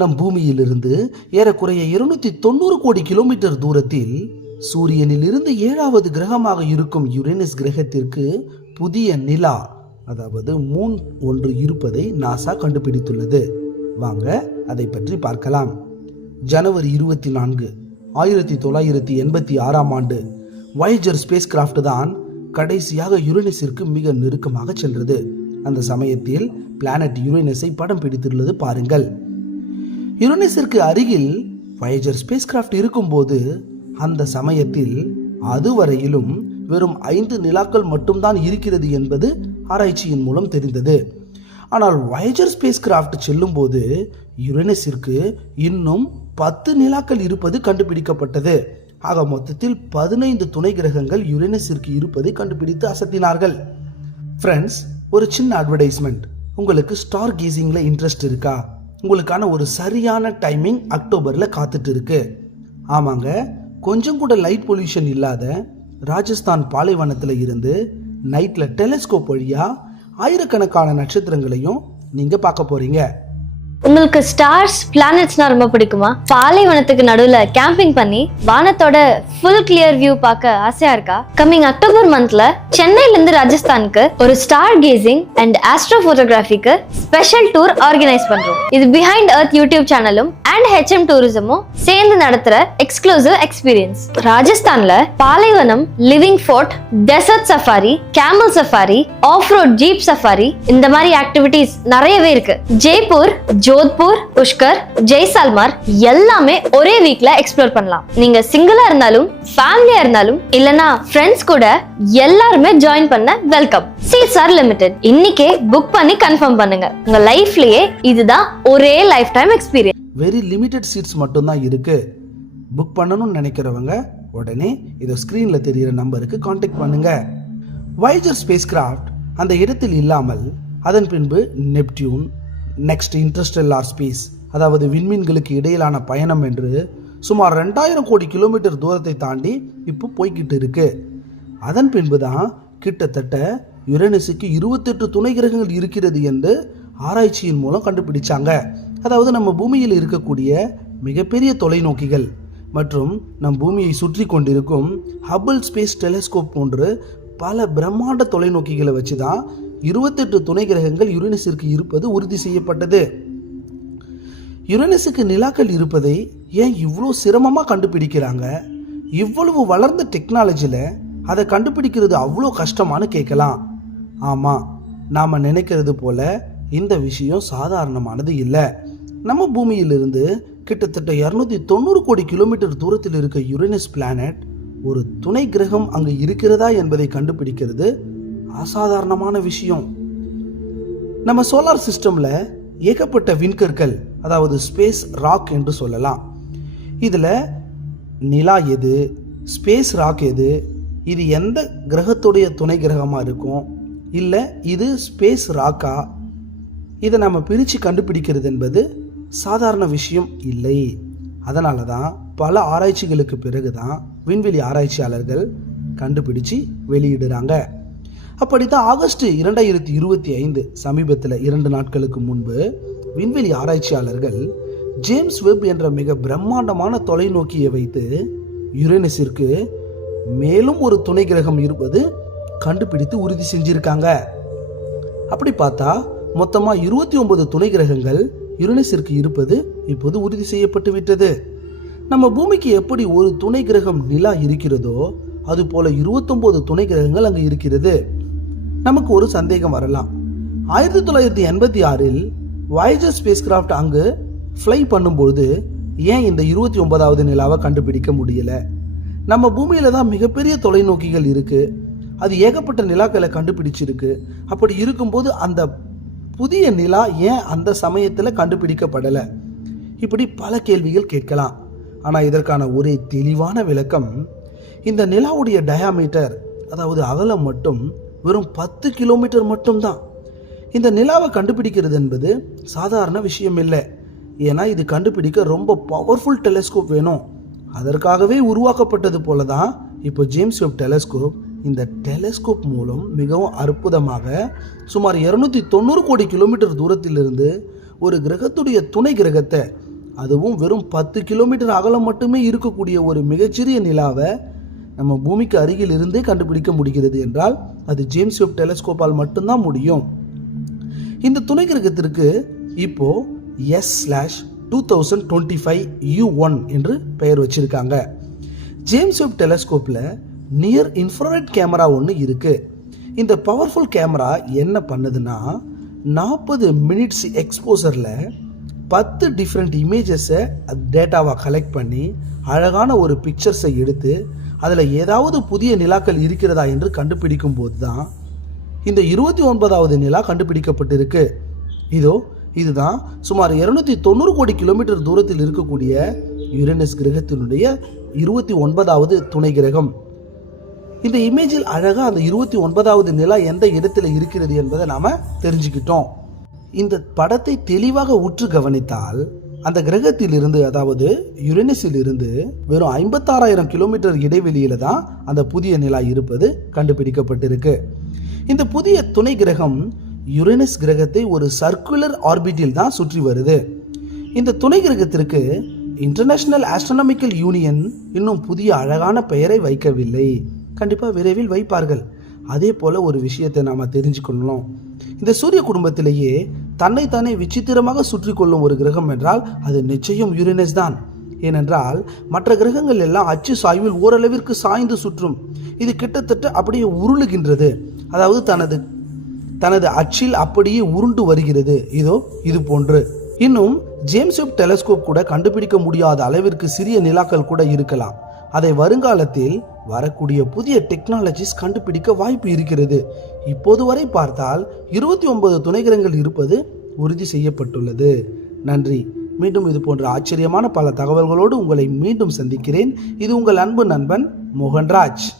நம் பூமியிலிருந்து ஏறக்குறைய 290 கோடி கிலோமீட்டர் தூரத்தில் சூரியனில் இருந்து 7வது கிரகமாக இருக்கும் யுரேனஸ் கிரகத்திற்கு புதிய நிலா அதாவது மூன் ஒன்று இருப்பதை நாசா கண்டுபிடித்துள்ளது. வாங்க அதை பற்றி பார்க்கலாம். ஜனவரி 24, 1986ஆம் ஆண்டு வாயேஜர் ஸ்பேஸ் கிராஃப்ட் தான் கடைசியாக யுரேனஸிற்கு மிக நெருக்கமாக சென்றது. அந்த சமயத்தில் பிளானட் யுரேனஸை படம் பிடித்துள்ளது பாருங்கள். யுரேனஸிற்கு அருகில் வாயேஜர் ஸ்பேஸ் கிராஃப்ட் இருக்கும்போது அந்த சமயத்தில் அதுவரையிலும் வெறும் 5 நிலாக்கள் மட்டும்தான் இருக்கிறது என்பது ஆராய்ச்சியின் மூலம் தெரிந்தது. ஆனால் வாயேஜர் ஸ்பேஸ் கிராஃப்ட் செல்லும் போது யுரேனஸிற்கு இன்னும் 10 நிலாக்கள் இருப்பது கண்டுபிடிக்கப்பட்டது. ஆக மொத்தத்தில் 15 துணை கிரகங்கள் யுரேனஸிற்கு இருப்பதை கண்டுபிடித்து அசத்தினார்கள். ஃப்ரெண்ட்ஸ், ஒரு சின்ன அட்வர்டைஸ்மெண்ட். உங்களுக்கு ஸ்டார் கேசிங்ல இன்ட்ரெஸ்ட் இருக்கா? உங்களுக்கான ஒரு சரியான டைமிங் அக்டோபரில் காத்துட்டு இருக்கு. ஆமாங்க, கொஞ்சம் கூட லைட் பொல்யூஷன் இல்லாத ராஜஸ்தான் பாலைவனத்தில் இருந்து நைட்டில் டெலஸ்கோப் வழியா ஆயிரக்கணக்கான நட்சத்திரங்களையும் நீங்க பார்க்க போறீங்க. உங்களுக்கு ஸ்டார்ஸ், பிளானட்ஸ்னா ரொம்ப பிடிக்குமா? பாலைவனத்துக்கு நடுவுல கேம்பிங் பண்ணி வானத்தோட ஃபுல் கிளியர் வியூ பார்க்க ஆசையா இருக்கா? கம்மிங் அக்டோபர் மந்த்ல சென்னையில இருந்து ராஜஸ்தானுக்கு ஒரு ஸ்டார் கேசிங் அண்ட் ஆஸ்ட்ரோ போட்டோகிராஃபிக்கு ஸ்பெஷல் டூர் ஆர்கனைஸ் பண்றோம். இது பிஹைண்ட் எர்த் யூடியூப் சேனலும் அண்ட் HM டூரிசமும் சேர்ந்து நடத்துற எக்ஸ்க்ளூசிவ் எக்ஸ்பீரியன்ஸ். ராஜஸ்தான்ல பாலைவனம், living fort, desert safari, camel safari, off road jeep safari, இந்த மாதிரி ஆக்டிவிட்டிஸ் நிறையவே இருக்கு. ஜெய்ப்பூர், ஜோத்பூர், புஷ்கர், ஜெய்சால்மர் எல்லாமே ஒரே வீக்ல எக்ஸ்ப்ளோர் பண்ணலாம். நீங்க சிங்கிளா இருந்தாலும் ஃபேமிலியா இருந்தாலும் இல்லனா ஃப்ரெண்ட்ஸ் கூட எல்லாருமே ஜாயின் பண்ண வெல்கம். Seats are limited. இன்னைக்கே புக் பண்ணி கன்ஃபார்ம் பண்ணுங்க. உங்க லைஃப்லயே இதுதான் ஒரே life time experience. Very limited seats மட்டும்தான் இருக்கு. புக் பண்ணணும்னு நினைக்கிறவங்க உடனே இதோ ஸ்கிரீன்ல தெரிகிற நம்பருக்கு கான்டாக்ட் பண்ணுங்க. வாயேஜர் ஸ்பேஸ் கிராஃப்ட் அந்த இடத்தில் இல்லாமல் அதன் பின்பு நெப்டியூன், நெக்ஸ்ட் இன்டர்ஸ்டெல்லார் ஸ்பேஸ் அதாவது விண்மீன்களுக்கு இடையிலான பயணம் என்று சுமார் 2000 கோடி கிலோமீட்டர் தூரத்தை தாண்டி இப்போ போய்கிட்டு இருக்கு. அதன் பின்பு தான் கிட்டத்தட்ட யுரேனஸுக்கு 28 துணை கிரகங்கள் இருக்கிறது என்று ஆராய்ச்சியின் மூலம் கண்டுபிடிச்சாங்க. அதாவது நம்ம பூமியில் இருக்கக்கூடிய மிகப்பெரிய தொலைநோக்கிகள் மற்றும் நம் பூமியை சுற்றி கொண்டிருக்கும் ஹபிள் ஸ்பேஸ் டெலஸ்கோப் போன்று பல பிரம்மாண்ட தொலைநோக்கிகளை வச்சு தான் 28 துணை கிரகங்கள் யுரேனஸிற்கு இருப்பது உறுதி செய்யப்பட்டது. யுரேனஸுக்கு நிலாக்கள் இருப்பதை ஏன் இவ்வளோ சிரமமாக கண்டுபிடிக்கிறாங்க? இவ்வளவு வளர்ந்த டெக்னாலஜியில் அதை கண்டுபிடிக்கிறது அவ்வளோ கஷ்டமானு கேட்கலாம். ஆமாம், நாம் நினைக்கிறது போல இந்த விஷயம் சாதாரணமானது இல்லை. நம்ம பூமியிலிருந்து கிட்டத்தட்ட 290 கோடி கிலோமீட்டர் தூரத்தில் இருக்க யுரேனஸ் பிளானட் ஒரு துணை கிரகம் அங்கு இருக்கிறதா என்பதை கண்டுபிடிக்கிறது அசாதாரணமான விஷயம். நம்ம சோலார் சிஸ்டம்ல ஏகப்பட்ட விண்கற்கள் அதாவது ஸ்பேஸ் ராக் என்று சொல்லலாம். இதில் நிலா எது, ஸ்பேஸ் ராக் எது, இது எந்த கிரகத்துடைய துணை கிரகமாக இருக்கும், இல்லை இது ஸ்பேஸ் ராக்கா, இதை நம்ம பிரித்து கண்டுபிடிக்கிறது என்பது சாதாரண விஷயம் இல்லை. அதனால தான் பல ஆராய்ச்சிகளுக்கு பிறகு தான் விண்வெளி ஆராய்ச்சியாளர்கள் கண்டுபிடிச்சு வெளியிடுறாங்க. அப்படித்தான் ஆகஸ்ட் 2025 சமீபத்தில் 2 நாட்களுக்கு முன்பு விண்வெளி ஆராய்ச்சியாளர்கள் ஜேம்ஸ் வெப் என்ற மிக பிரம்மாண்டமான தொலைநோக்கியை வைத்து யுரேனஸிற்கு மேலும் ஒரு துணை கிரகம் இருப்பது கண்டுபிடித்து உறுதி செஞ்சிருக்காங்க. அப்படி பார்த்தா மொத்தமாக 29 துணை கிரகங்கள் யுரேனஸிற்கு இருப்பது இப்போது உறுதி செய்யப்பட்டு விட்டது. நம்ம பூமிக்கு எப்படி ஒரு துணை கிரகம் நிலா இருக்கிறதோ அது போல 29 துணை கிரகங்கள் அங்கு இருக்கிறது. நமக்கு ஒரு சந்தேகம் வரலாம். 1986 வாயேஜர் ஸ்பேஸ் கிராஃப்ட் அங்கு ஃப்ளை பண்ணும்போது ஏன் இந்த 29வது நிலாவை கண்டுபிடிக்க முடியல? நம்ம பூமியில தான் மிகப்பெரிய தொலைநோக்கிகள் இருக்கு, அது ஏகப்பட்ட நிலாக்களை கண்டுபிடிச்சிருக்கு. அப்படி இருக்கும்போது அந்த புதிய நிலா ஏன் அந்த சமயத்தில் கண்டுபிடிக்கப்படலை? இப்படி பல கேள்விகள் கேட்கலாம். ஆனால் இதற்கான ஒரே தெளிவான விளக்கம், இந்த நிலாவுடைய டயாமீட்டர் அதாவது அகலம் மட்டும் வெறும் 10 கிலோமீட்டர் மட்டும்தான். இந்த நிலாவை கண்டுபிடிக்கிறது என்பது சாதாரண விஷயம் இல்லை. ஏன்னா இது கண்டுபிடிக்க ரொம்ப பவர்ஃபுல் டெலஸ்கோப் வேணும். அதற்காகவே உருவாக்கப்பட்டது போல தான் இப்போ ஜேம்ஸ் வெப் டெலஸ்கோப். இந்த டெலஸ்கோப் மூலம் மிகவும் அற்புதமாக சுமார் 290 கோடி கிலோமீட்டர் தூரத்திலிருந்து ஒரு கிரகத்துடைய துணை கிரகத்தை அதுவும் வெறும் 10 கிலோமீட்டர் அகலம் மட்டுமே இருக்கக்கூடிய ஒரு மிகச்சிறிய நிலாவை நம்ம பூமிக்கு அருகில் இருந்தே கண்டுபிடிக்க முடிகிறது என்றால் அது ஜேம்ஸ் வெப் டெலஸ்கோப்பால் மட்டும்தான் முடியும். இந்த துணை கிரகத்திற்கு இப்போ S/2025U1 என்று பெயர் வச்சிருக்காங்க. ஜேம்ஸ் வெப் டெலஸ்கோப்பில் நியர் இன்ஃப்ராரெட் கேமரா ஒன்று இருக்கு. இந்த பவர்ஃபுல் கேமரா என்ன பண்ணுதுன்னா 40 மினிட்ஸ் எக்ஸ்போசரில் 10 டிஃப்ரெண்ட் இமேஜஸை டேட்டாவாக கலெக்ட் பண்ணி அழகான ஒரு பிக்சர்ஸை எடுத்து அதில் ஏதாவது புதிய நிலாக்கள் இருக்கிறதா என்று கண்டுபிடிக்கும் போது தான் இந்த 29வது நிலா கண்டுபிடிக்கப்பட்டிருக்கு. இதுதான் சுமார் 290 கோடி கிலோமீட்டர் தூரத்தில் இருக்கக்கூடிய யுரேனஸ் கிரகத்தினுடைய 29வது துணை கிரகம். இந்த இமேஜில் அழகாக அந்த 29வது நிலா எந்த இடத்துல இருக்கிறது என்பதை நாம் தெரிஞ்சுக்கிட்டோம். இந்த படத்தை தெளிவாக உற்று கவனித்தால் அந்த கிரகத்திலிருந்து, அதாவது யுரேனஸில் இருந்து வெறும் 56,000 கிலோமீட்டர் இடைவெளியில தான் அந்த புதிய நிலா இருப்பது கண்டுபிடிக்கப்பட்டிருக்கு. இந்த புதிய துணை கிரகம் யுரேனஸ் கிரகத்தை ஒரு சர்க்குலர் ஆர்பிட்டில் தான் சுற்றி வருது. இந்த துணை கிரகத்திற்கு இன்டர்நேஷனல் ஆஸ்ட்ரோனாமிக்கல் யூனியன் இன்னும் புதிய அழகான பெயரை வைக்கவில்லை. கண்டிப்பாக விரைவில் வைப்பார்கள். அதே போல் ஒரு விஷயத்தை நாம் தெரிஞ்சுக்கொள்ளணும். இந்த சூரிய குடும்பத்திலேயே தன்னைத்தானே விசித்திரமாக சுற்றி கொள்ளும் ஒரு கிரகம் என்றால் அது நிச்சயம் யுரேனஸ் தான். ஏனென்றால் மற்ற கிரகங்கள் எல்லாம் அச்சு சாய்வில் ஓரளவிற்கு சாய்ந்து சுற்றும். இது கிட்டத்தட்ட அப்படியே உருளுகின்றது. அதாவது தனது அச்சில் அப்படியே உருண்டு வருகிறது. இது போன்று. இன்னும் ஜேம்ஸ் வெப் டெலஸ்கோப் கூட கண்டுபிடிக்க முடியாத அளவிற்கு சிறிய நிலாக்கள் கூட இருக்கலாம். அதை வருங்காலத்தில் வரக்கூடிய புதிய டெக்னாலஜிஸ் கண்டுபிடிக்க வாய்ப்பு இருக்கிறது. இப்போது வரை பார்த்தால் 29 துணை கிரகங்கள் இருப்பது உறுதி செய்யப்பட்டுள்ளது. நன்றி. மீண்டும் இது போன்ற ஆச்சரியமான பல தகவல்களோடு உங்களை மீண்டும் சந்திக்கிறேன். இது உங்கள் அன்பு நண்பன் மோகன்ராஜ்.